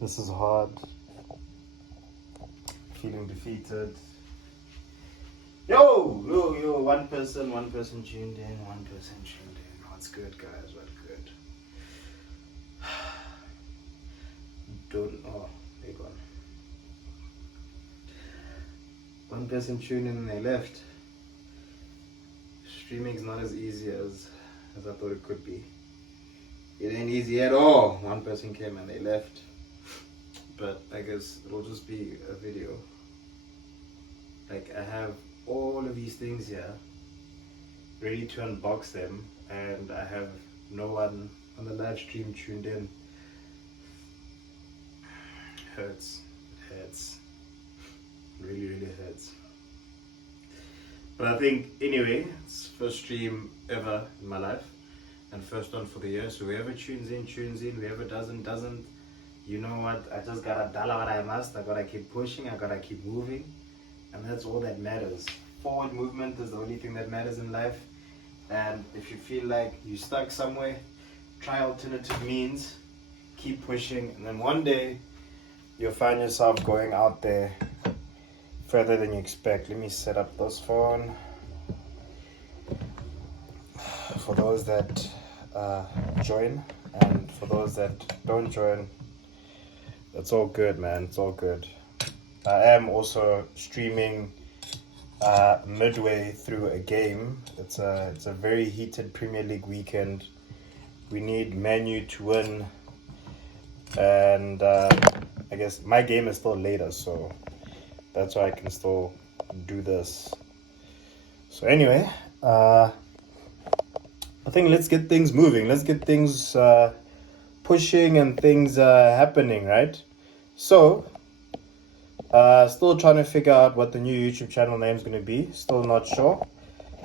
This is hard. Feeling defeated. Yo, one person tuned in, one person tuned in. What's good, guys? What's good? They're gone. One person tuned in and they left. Streaming's not as easy as I thought it could be. It ain't easy at all. One person came and they left. But I guess it'll just be a video. Like, I have all of these things here ready to unbox them, and I have no one on the live stream tuned in. Hurts. It hurts. Really, really hurts. But I think, anyway, it's first stream ever in my life, and first one for the year. So whoever tunes in, whoever doesn't. You know what? I just gotta do what I must. I gotta keep pushing. I gotta keep moving. And that's all that matters. Forward movement is the only thing that matters in life. And if you feel like you're stuck somewhere, try alternative means. Keep pushing. And then one day, you'll find yourself going out there further than you expect. Let me set up this phone. For those that join, and for those that don't join, it's all good, man. It's all good. I am also streaming midway through a game. It's a very heated Premier League weekend. We need Man U to win, and I guess my game is still later, so that's why I can still do this. So anyway, I think let's get things moving. Let's get things pushing and things happening, right? So, still trying to figure out what the new YouTube channel name is going to be. Still not sure.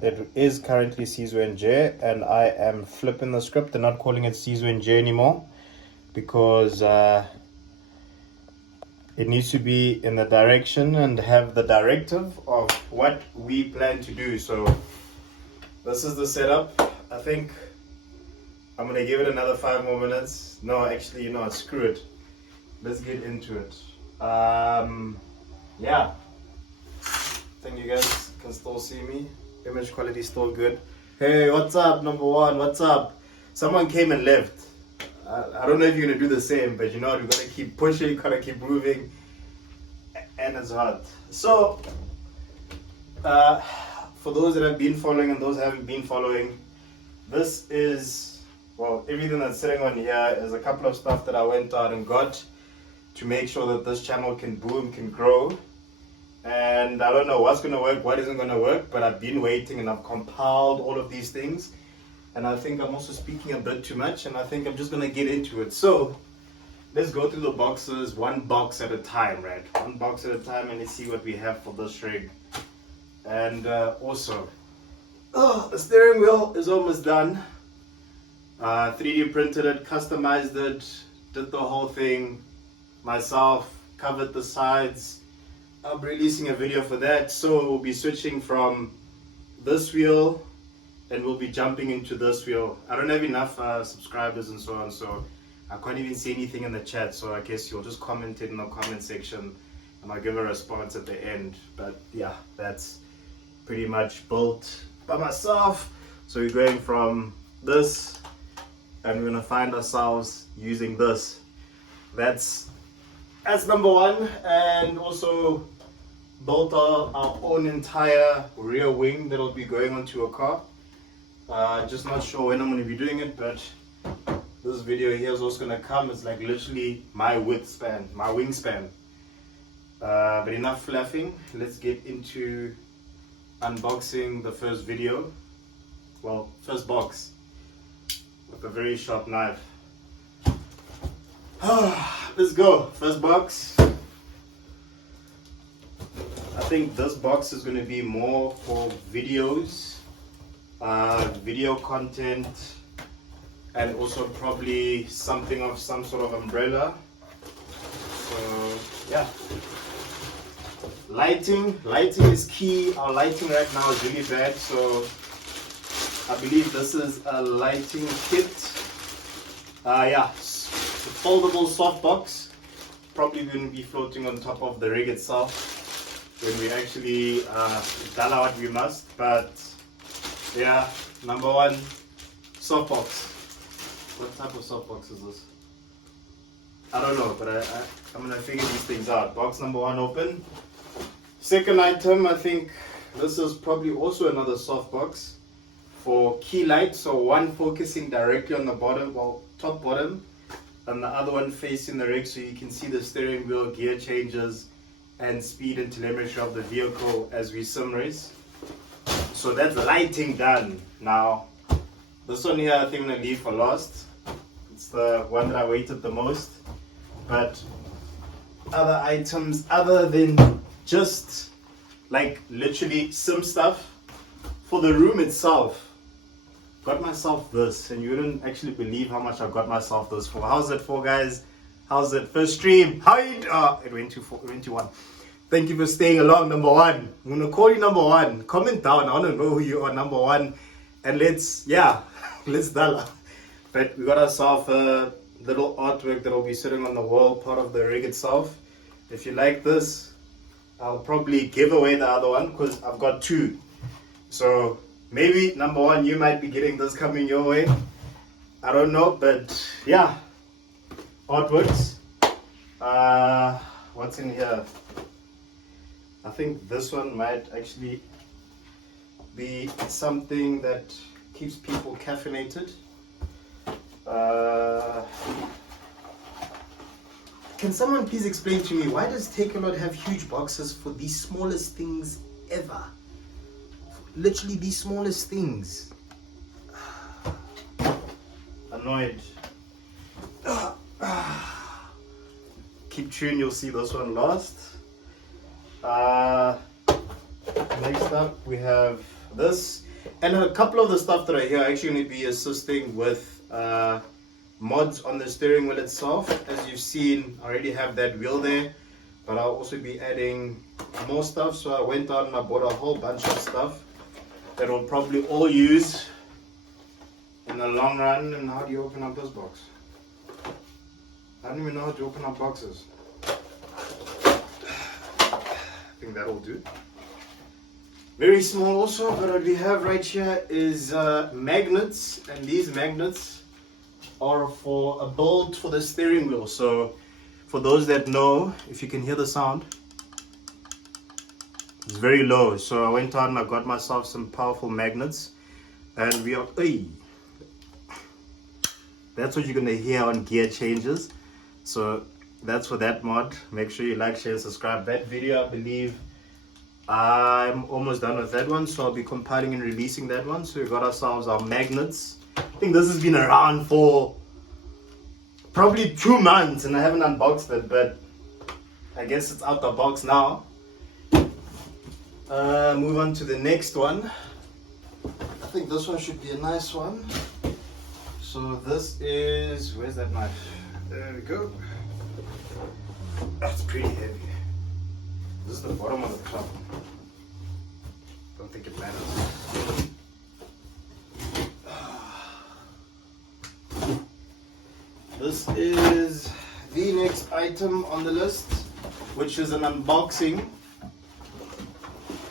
It is currently Sizwe and J, and I am flipping the script and not calling it Sizwe and J anymore, because it needs to be in the direction and have the directive of what we plan to do. So this is the setup. I think I'm going to give it another 5 more minutes. No, actually, you know what, screw it. Let's get into it. Yeah. I think you guys can still see me. Image quality is still good. Hey, what's up, number one? What's up? Someone came and left. I don't know if you're going to do the same, but you know what? We're going to keep pushing, gotta keep moving. And it's hard. So, for those that have been following and those that haven't been following, this is, well, everything that's sitting on here is a couple of stuff that I went out and got to make sure that this channel can boom, can grow. And I don't know what's going to work, what isn't going to work, but I've been waiting and I've compiled all of these things. And I think I'm also speaking a bit too much, and I think I'm just going to get into it. So, let's go through the boxes, one box at a time, right? One box at a time, and let's see what we have for this rig. And also, the steering wheel is almost done. 3D printed it, customized it, did the whole thing myself, covered the sides. I'm releasing a video for that, so we'll be switching from this wheel and we'll be jumping into this wheel. I don't have enough subscribers and so on, so I can't even see anything in the chat, so I guess you'll just comment it in the comment section and I'll give a response at the end. But yeah, that's pretty much built by myself. So we're going from this and we're gonna find ourselves using this. That's number one. And also built our own entire rear wing that'll be going onto a car. Just not sure when I'm going to be doing it, but this video here is also going to come. It's like literally my wingspan. But enough fluffing. Let's get into unboxing the first video. Well, first box with a very sharp knife. Let's go. First box. I think this box is going to be more for videos, video content, and also probably something of some sort of umbrella. So yeah, lighting is key. Our lighting right now is really bad, so I believe this is a lighting kit. Yeah, it's a foldable softbox. probably going to be floating on top of the rig itself when we actually done what we must. But yeah, number one, softbox. What type of softbox is this? I don't know, but I'm gonna figure these things out. Box number one open. Second item, I think this is probably also another softbox for key light. So one focusing directly on the bottom, well, top bottom, and the other one facing the rig, so you can see the steering wheel, gear changes, and speed and telemetry of the vehicle as we sim race. So that's lighting done. Now, this one here I think I'm gonna leave for last. It's the one that I waited the most. But other items other than just like literally sim stuff for the room itself, got myself this, and you wouldn't actually believe how much I got myself this for. How's it for, guys? How's it? First stream. How you? It went to 4, it went to 1. Thank you for staying along, number one. I'm gonna call you number one. Comment down. I wanna know who you are, number one, and let's dollar. But we got ourselves a little artwork that will be sitting on the wall, part of the rig itself. If you like this, I'll probably give away the other one because I've got 2. So maybe number one, you might be getting this coming your way. I don't know, but yeah, artworks. What's in here? I think this one might actually be something that keeps people caffeinated. Can someone please explain to me, why does Takealot have huge boxes for the smallest things ever? Literally the smallest things. Annoyed. Keep tuned, you'll see this one last. Next up we have this, and a couple of the stuff that are here are actually going to be assisting with mods on the steering wheel itself. As you've seen, I already have that wheel there, but I'll also be adding more stuff. So I went out and I bought a whole bunch of stuff that we'll probably all use in the long run. And how do you open up this box? I don't even know how to open up boxes. I think that'll do. Very small also, but what we have right here is magnets, and these magnets are for a bolt for the steering wheel. So for those that know, if you can hear the sound, it's very low. So I went out and I got myself some powerful magnets, and we are, that's what you're gonna hear on gear changes. So that's for that mod. Make sure you like, share, and subscribe. That video, I believe I'm almost done with that one, so I'll be compiling and releasing that one. So we got ourselves our magnets. I think this has been around for probably 2 months and I haven't unboxed it, but I guess it's out the box now. Move on to the next one. I think this one should be a nice one. So this is, where's that knife? There we go. That's pretty heavy. This is the bottom of the cup. Don't think it matters. This is the next item on the list, which is an unboxing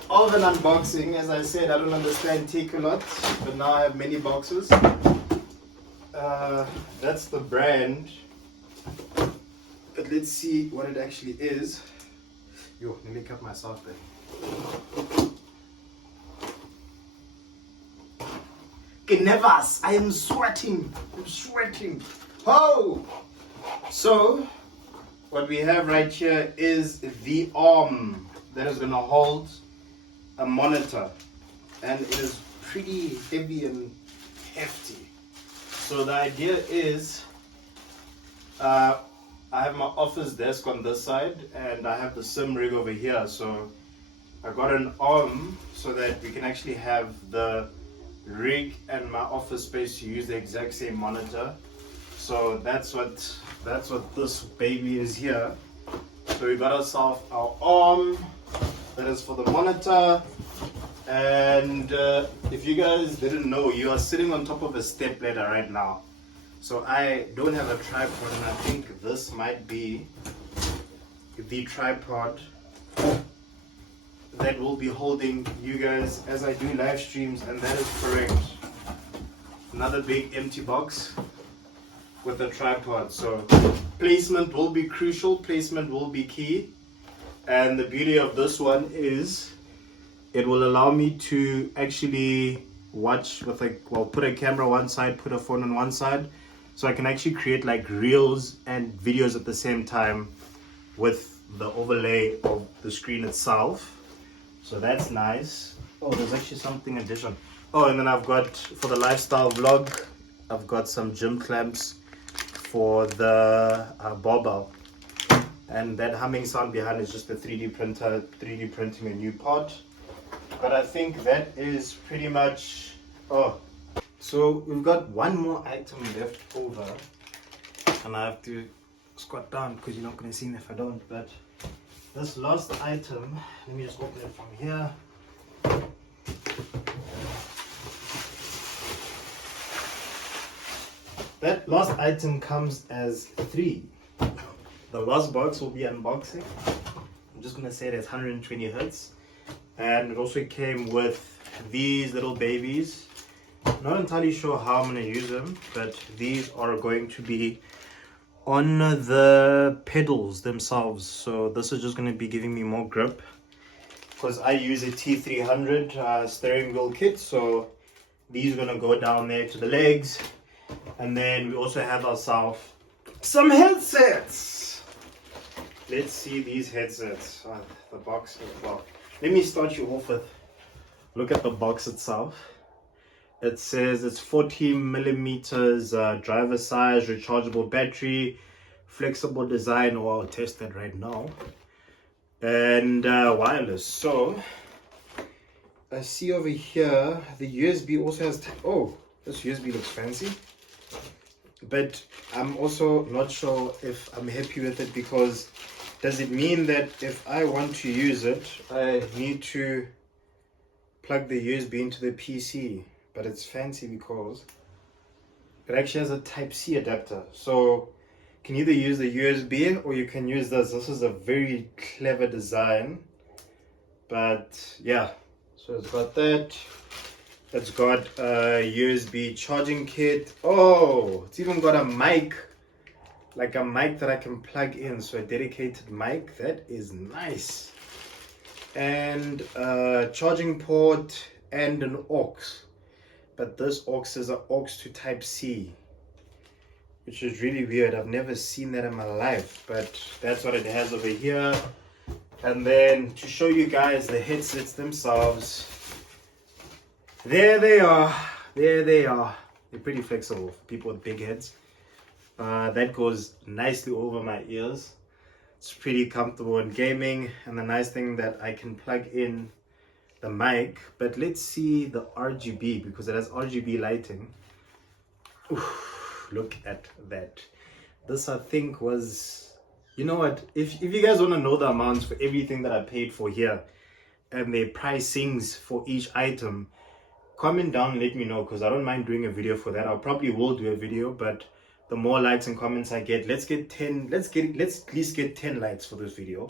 of an unboxing. As I said, I don't understand Takealot, but now I have many boxes. That's the brand. But let's see what it actually is. Yo, let me cut myself there. Okay, nervous. I am sweating. I'm sweating. Oh! So, what we have right here is the arm that is going to hold a monitor. And it is pretty heavy and hefty. So the idea is, I have my office desk on this side and I have the sim rig over here. So I got an arm so that we can actually have the rig and my office space to use the exact same monitor. So that's what this baby is here. So we got ourselves our arm that is for the monitor. And if you guys didn't know, you are sitting on top of a step ladder right now. So I don't have a tripod, and I think this might be the tripod that will be holding you guys as I do live streams, and that is correct. Another big empty box with a tripod. So placement will be crucial, placement will be key. And the beauty of this one is it will allow me to actually watch with put a camera one side, put a phone on one side, so I can actually create like reels and videos at the same time with the overlay of the screen itself. So that's nice. Oh, there's actually something additional. Oh, and then I've got, for the lifestyle vlog, I've got some gym clamps for the barbell. And that humming sound behind is just the 3D printer, 3D printing a new part. But I think that is pretty much, so we've got one more item left over. And I have to squat down because you're not going to see me if I don't. But this last item, let me just open it from here. That last item comes as 3. The last box will be unboxing. I'm just going to say that's 120 hertz. And it also came with these little babies. Not entirely sure how I'm going to use them, but these are going to be on the pedals themselves. So this is just going to be giving me more grip, because I use a T300 steering wheel kit. So these are going to go down there to the legs. And then we also have ourselves some headsets. Let's see these headsets. The box as well. Let me start you off with, look at the box itself. It says it's 40 millimeters driver size, rechargeable battery, flexible design. I'll test that right now. And wireless. So I see over here the USB also has. Oh, this USB looks fancy. But I'm also not sure if I'm happy with it, because does it mean that if I want to use it, I need to plug the USB into the PC? But it's fancy because it actually has a Type-C adapter. So you can either use the USB or you can use this. This is a very clever design. But yeah, so it's got that. It's got a USB charging kit. Oh, it's even got a mic. Like a mic that I can plug in. So a dedicated mic. That is nice. And a charging port and an aux. But this aux is an aux to Type-C, which is really weird. I've never seen that in my life, but that's what it has over here. And then to show you guys the headsets themselves, there they are. There they are. They're pretty flexible for people with big heads. That goes nicely over my ears. It's pretty comfortable in gaming, and the nice thing that I can plug in the mic. But let's see the RGB, because it has RGB lighting. Oof, look at that. This I think was, you know what, if you guys want to know the amounts for everything that I paid for here and the pricings for each item, comment down and let me know, because I don't mind doing a video for that. I probably will do a video, but the more likes and comments I get, let's at least get 10 likes for this video,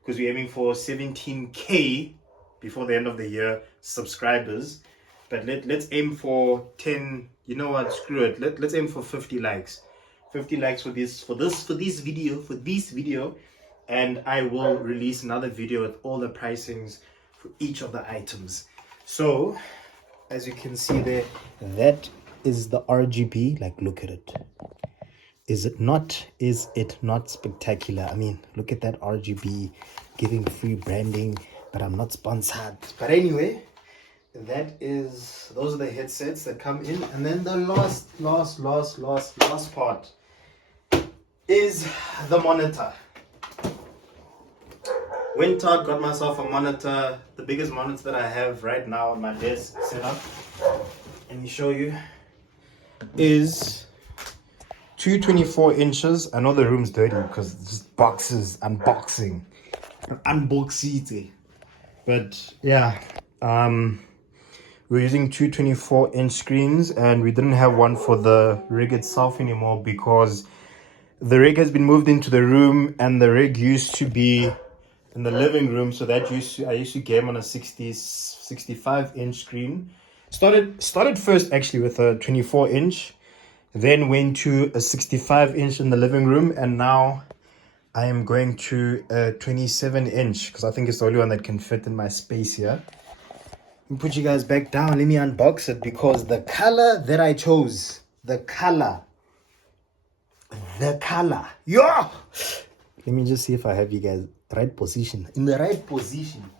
because we're aiming for 17k before the end of the year subscribers. But let's aim for 10. You know what, screw it, let's aim for 50 likes. 50 likes for this video, and I will release another video with all the pricings for each of the items. So as you can see there, that is the RGB. Like, look at it. Is it not spectacular? I mean, look at that RGB, giving free branding, but I'm not sponsored. But anyway, those are the headsets that come in. And then the last part is the monitor. Went out, got myself a monitor, the biggest monitor that I have right now on my desk set up. Let me show you. Is 224 inches. I know the room's dirty because it's just boxes, unboxing, but yeah, we're using 224 inch screens, and we didn't have one for the rig itself anymore because The rig has been moved into the room, and the rig used to be in the living room. So that I used to game on a 65-inch screen. Started first actually with a 24-inch, then went to a 65-inch in the living room, and now I am going to a 27-inch because I think it's the only one that can fit in my space here. Let me put you guys back down. Let me unbox it because the color that I chose, the color, yeah. Let me just see if I have you guys right position, in the right position.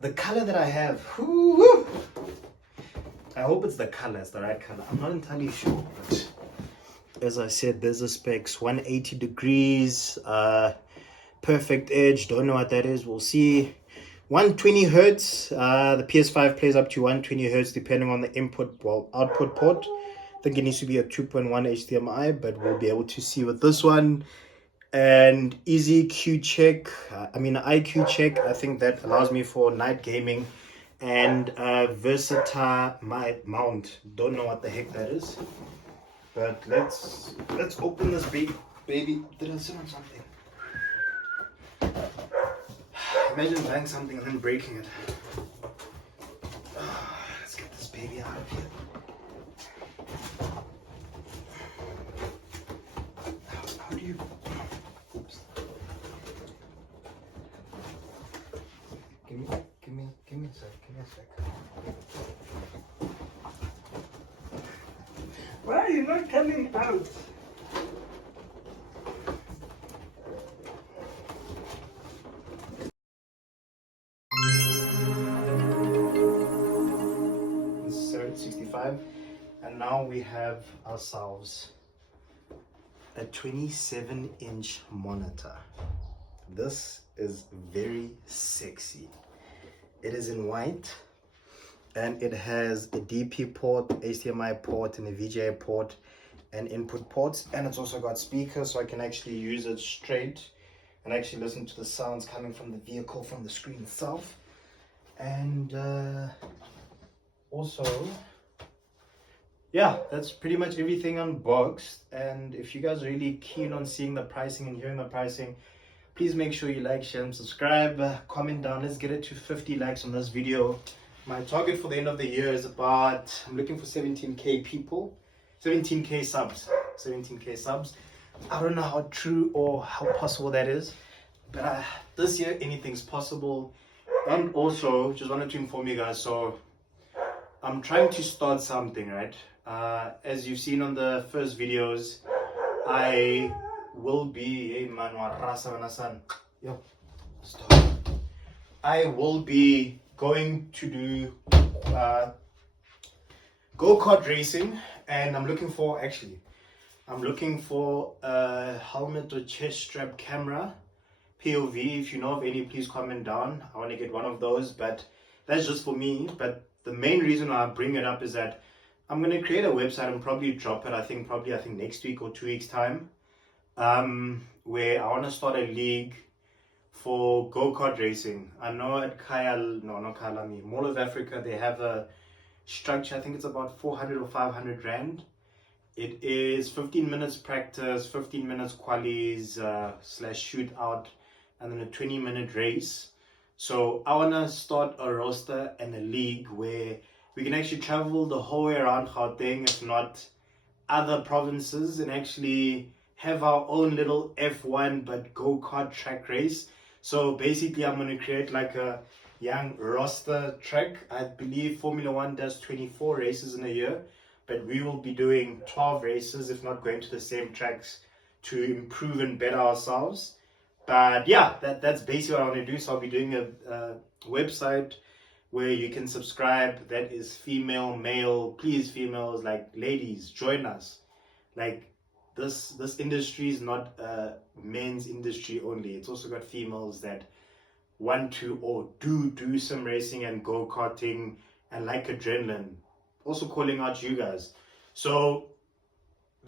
The color that I have. Whoo. I hope it's the color, it's the right color. I'm not entirely sure, but as I said, there's a specs 180 degrees, perfect edge. Don't know what that is. We'll see. 120 hertz. The PS5 plays up to 120 hertz depending on the output port. I think it needs to be a 2.1 HDMI, but we'll be able to see with this one. And easy IQ check. I think that allows me for night gaming. And versatile mount. Don't know what the heck that is. But let's open this baby. Did I sit on something? Imagine buying something and then breaking it. Let's get this baby out of here. How do you... Oops. Give me a sec. Why are you not coming out? This is 765, and now we have ourselves a 27-inch monitor. This is very sexy. It is in white, and it has a DP port, HDMI port, and a VGA port, and input ports, and it's also got speakers, so I can actually use it straight and actually listen to the sounds coming from the vehicle, from the screen itself. And also, yeah, that's pretty much everything unboxed. And if you guys are really keen on seeing the pricing and hearing the pricing, please make sure you like, share, and subscribe. Comment down. Let's get it to 50 likes on this video. My target for the end of the year is about, I'm looking for 17k people, 17k subs. I don't know how true or how possible that is, but this year anything's possible. And also, just wanted to inform you guys, so I'm trying to start something, right? As you've seen on the first videos, I will be going to do go-kart racing, and I'm looking for a helmet or chest strap camera POV. If you know of any, please comment down. I want to get one of those, but that's just for me. But the main reason I bring it up is that I'm going to create a website and probably drop it, I think next week or 2 weeks time, where I want to start a league for go-kart racing. I know at Mall of Africa, they have a structure. I think it's about 400 or 500 rand. It is 15 minutes practice, 15 minutes qualies / shootout, and then a 20-minute race. So I want to start a roster and a league where we can actually travel the whole way around Gauteng, if not other provinces, and actually have our own little F1 but go-kart track race. So basically I'm going to create like a young roster track. I believe Formula 1 does 24 races in a year, but we will be doing 12 races, if not going to the same tracks to improve and better ourselves. But yeah, that's basically what I want to do. So I'll be doing a website where you can subscribe. That is female, male. Please, females, like ladies, join us. Like this industry is not a men's industry only. It's also got females that want to or do some racing and go-karting and like adrenaline. Also calling out you guys. So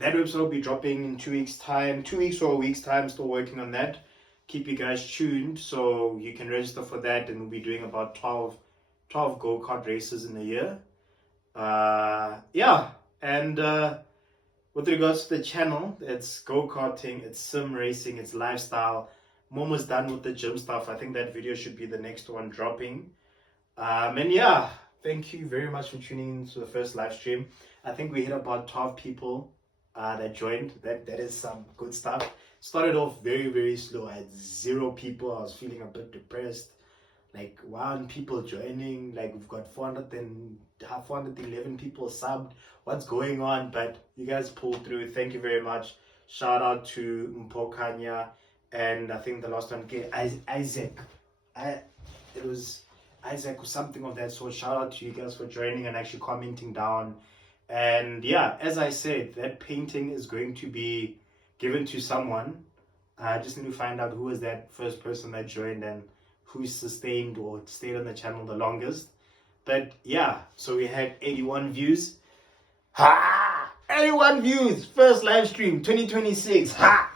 that website will be dropping in 2 weeks time, 2 weeks or a week's time. Still working on that. Keep you guys tuned so you can register for that, and we'll be doing about 12 go-kart races in a year. Yeah, and with regards to the channel, it's go-karting, it's sim racing, it's lifestyle. I'm almost done with the gym stuff. I think that video should be the next one dropping. And yeah, thank you very much for tuning in to the first live stream. I think we hit about 12 people that joined. That is some good stuff. Started off very, very slow. I had 0 people. I was feeling a bit depressed. Like 1 people joining, like we've got 411 people subbed. What's going on? But you guys pulled through. Thank you very much. Shout out to Mpokanya, and I think the last one, Isaac. It was Isaac or something of that sort. Shout out to you guys for joining and actually commenting down. And yeah, as I said, that painting is going to be given to someone. I just need to find out who was that first person that joined and who sustained or stayed on the channel the longest. But yeah, so we had 81 views. Ha! 81 views! First live stream 2026. Ha!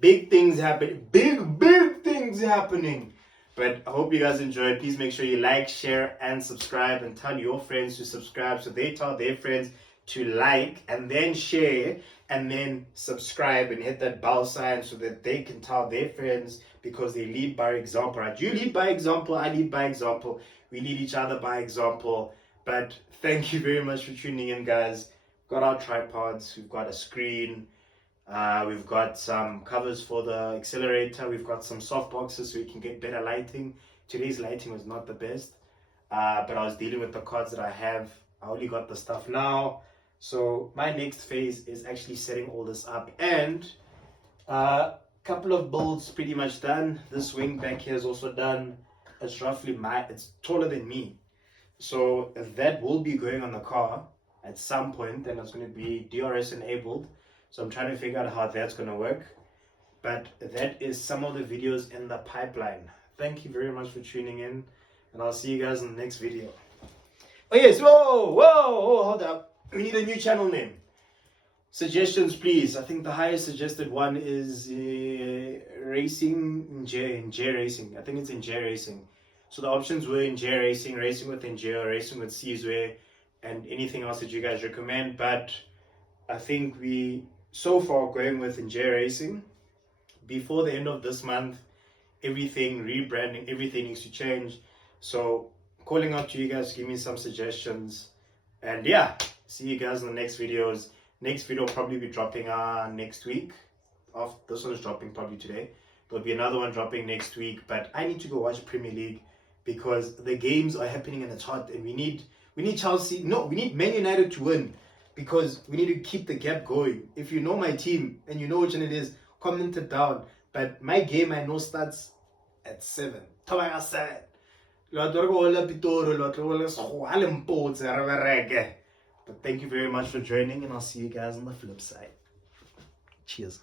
Big things happen. Big things happening. But I hope you guys enjoyed. Please make sure you like, share, and subscribe, and tell your friends to subscribe so they tell their friends to like and then share and then subscribe and hit that bell sign so that they can tell their friends, because they lead by example, right? You lead by example, I lead by example, we lead each other by example. But thank you very much for tuning in, guys. We've got our tripods, we've got a screen, we've got some covers for the accelerator, we've got some soft boxes so we can get better lighting. Today's lighting was not the best, but I was dealing with the cards that I have. I only got the stuff now. So my next phase is actually setting all this up, and couple of builds pretty much done. This wing back here is also done. It's roughly it's taller than me, so that will be going on the car at some point, and it's going to be DRS enabled. So I'm trying to figure out how that's going to work. But that is some of the videos in the pipeline. Thank you very much for tuning in, and I'll see you guys in the next video. Oh yes, whoa, hold up. We need a new channel name. Suggestions, please. I think the highest suggested one is Racing J Racing. I think it's in J Racing. So the options were in J Racing, Racing with NJ, Racing with Cizwe, and anything else that you guys recommend. But I think we so far going with NJ Racing. Before the end of this month, everything rebranding, everything needs to change. So calling out to you guys, give me some suggestions, and yeah, see you guys in the next videos. Next video will probably be dropping next week. This one is dropping probably today. There'll be another one dropping next week, but I need to go watch Premier League because the games are happening and it's hot, and we need Chelsea. No, we need Man United to win because we need to keep the gap going. If you know my team and you know which one it is, comment it down. But my game I know starts at 7. But thank you very much for joining, and I'll see you guys on the flip side. Cheers.